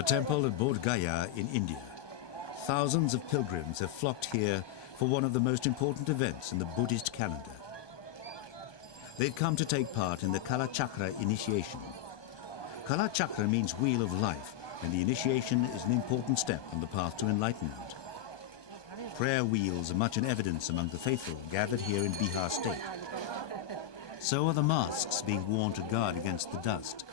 A temple at Boddh Gaya in India. Thousands of pilgrims have flocked here for one of the most important events in the Buddhist calendar. They've come to take part in the Kalachakra initiation. Kalachakra means wheel of life, and the initiation is an important step on the path to enlightenment. Prayer wheels are much in evidence among the faithful gathered here in Bihar state. So are the masks being worn to guard against the dust.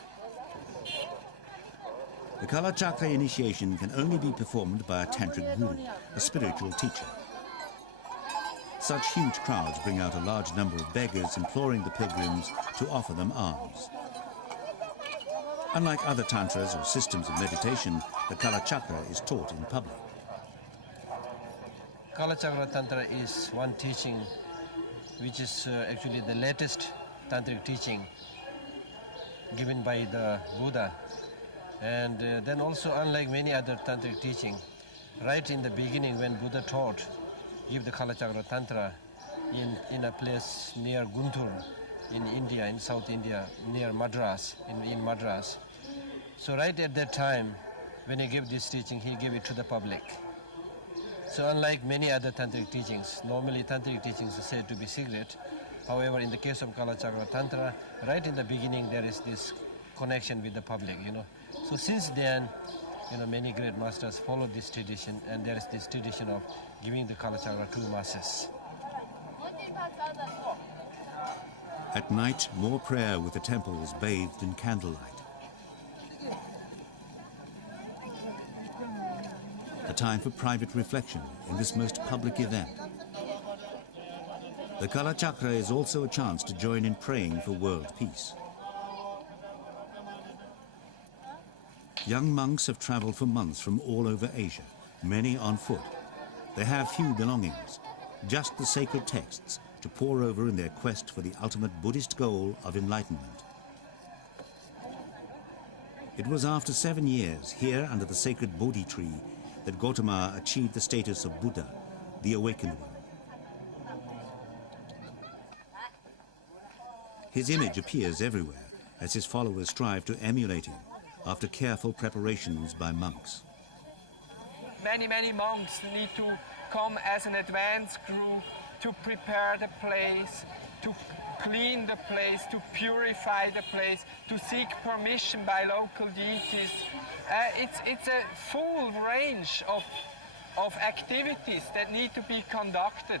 The Kalachakra initiation can only be performed by a tantric guru, a spiritual teacher. Such huge crowds bring out a large number of beggars imploring the pilgrims to offer them alms. Unlike other tantras or systems of meditation, the Kalachakra is taught in public. Kalachakra Tantra is one teaching which is actually the latest tantric teaching given by the Buddha. And then also, unlike many other tantric teaching, right in the beginning when Buddha taught, give the Kalachakra Tantra in a place near Guntur in India, in South India, near Madras, in Madras. So right at that time, when he gave this teaching, he gave it to the public. So unlike many other tantric teachings, normally tantric teachings are said to be secret. However, in the case of Kalachakra Tantra, right in the beginning there is this connection with the public, So since then, many great masters followed this tradition, and there is this tradition of giving the Kalachakra to masses. At night, more prayer with the temples bathed in candlelight. A time for private reflection in this most public event. The Kalachakra is also a chance to join in praying for world peace. Young monks have traveled for months from all over Asia, many on foot. They have few belongings, just the sacred texts to pore over in their quest for the ultimate Buddhist goal of enlightenment. It was after 7 years here under the sacred Boddhi tree that Gautama achieved the status of Buddha, the awakened one. His image appears everywhere as his followers strive to emulate him after careful preparations by monks. Many monks need to come as an advance group to prepare the place, to clean the place, to purify the place, to seek permission by local deities. It's a full range of activities that need to be conducted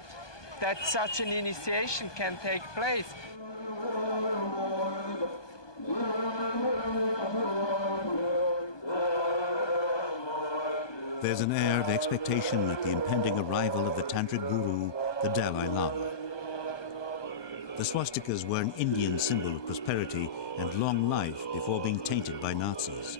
that such an initiation can take place. There's an air of expectation at the impending arrival of the tantric guru, the Dalai Lama. The swastikas were an Indian symbol of prosperity and long life before being tainted by Nazis.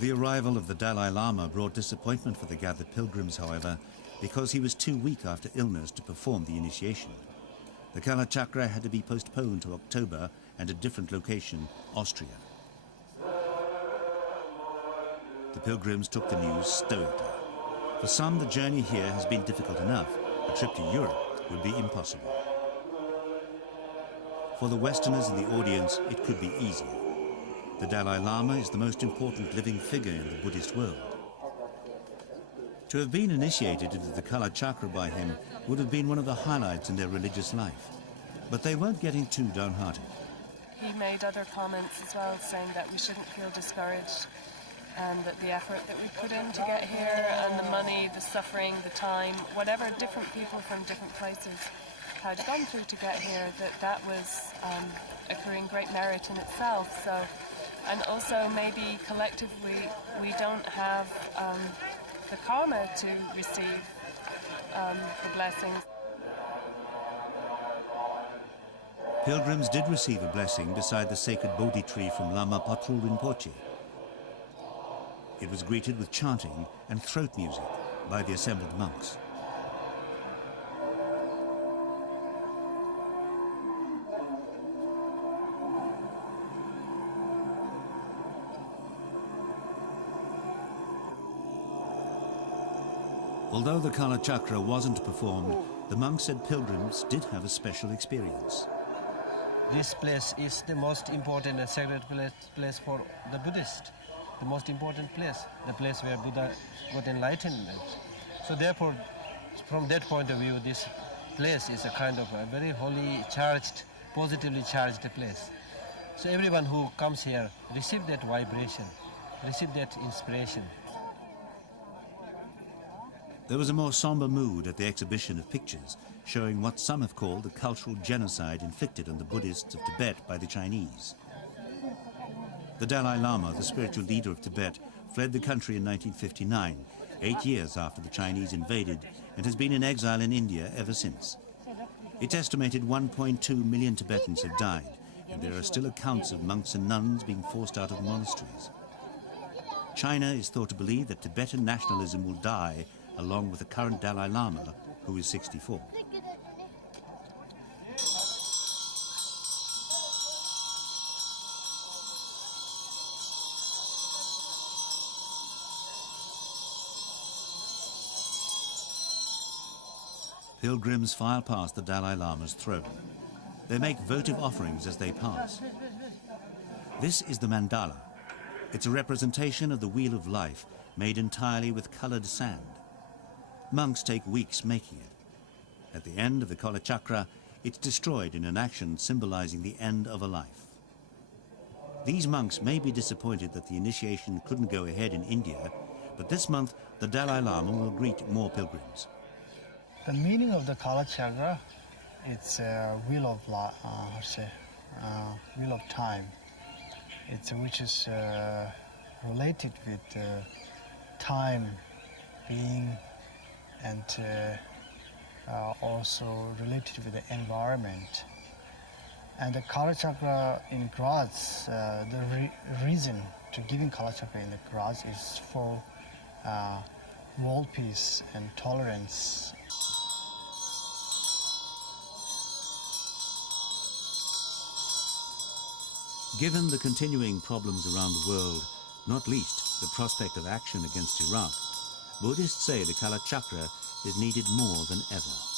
The arrival of the Dalai Lama brought disappointment for the gathered pilgrims, however, because he was too weak after illness to perform the initiation. The Kalachakra had to be postponed to October and a different location, Austria. The pilgrims took the news stoically. For some, the journey here has been difficult enough. A trip to Europe would be impossible. For the Westerners in the audience, it could be easier. The Dalai Lama is the most important living figure in the Buddhist world. To have been initiated into the Kalachakra by him would have been one of the highlights in their religious life. But they weren't getting too downhearted. He made other comments as well, saying that we shouldn't feel discouraged, and that the effort that we put in to get here, and the money, the suffering, the time, whatever different people from different places had gone through to get here, that was accruing great merit in itself. So, and also maybe collectively we don't have the karma to receive the blessings. Pilgrims did receive a blessing beside the sacred Boddhi tree from Lama Patrul Rinpoche. It was greeted with chanting and throat music by the assembled monks. Although the Kalachakra wasn't performed, the monks said pilgrims did have a special experience. this place is the most important and sacred place for the Buddhist, the most important place, the place where Buddha got enlightenment. So therefore, from that point of view, this place is a kind of a very holy, charged, positively charged place. So everyone who comes here receive that vibration, receive that inspiration. There was a more somber mood at the exhibition of pictures showing what some have called the cultural genocide inflicted on the Buddhists of Tibet by the Chinese. The Dalai Lama, the spiritual leader of Tibet, fled the country in 1959, 8 years after the Chinese invaded, and has been in exile in India ever since. It's estimated 1.2 million Tibetans have died, and there are still accounts of monks and nuns being forced out of monasteries. China is thought to believe that Tibetan nationalism will die along with the current Dalai Lama, who is 64. Pilgrims file past the Dalai Lama's throne. They make votive offerings as they pass. This is the Mandala. It's a representation of the Wheel of Life, made entirely with colored sand. Monks take weeks making it. At the end of the Kalachakra, it's destroyed in an action symbolizing the end of a life. These monks may be disappointed that the initiation couldn't go ahead in India, but this month the Dalai Lama will greet more pilgrims. The meaning of the Kalachakra, it's a wheel of wheel of time. It's which is related with time, being, and also related with the environment. And the Kalachakra in Graz, the reason to giving Kalachakra in the Graz is for world peace and tolerance. Given the continuing problems around the world, not least the prospect of action against Iraq, Buddhists say the Kalachakra is needed more than ever.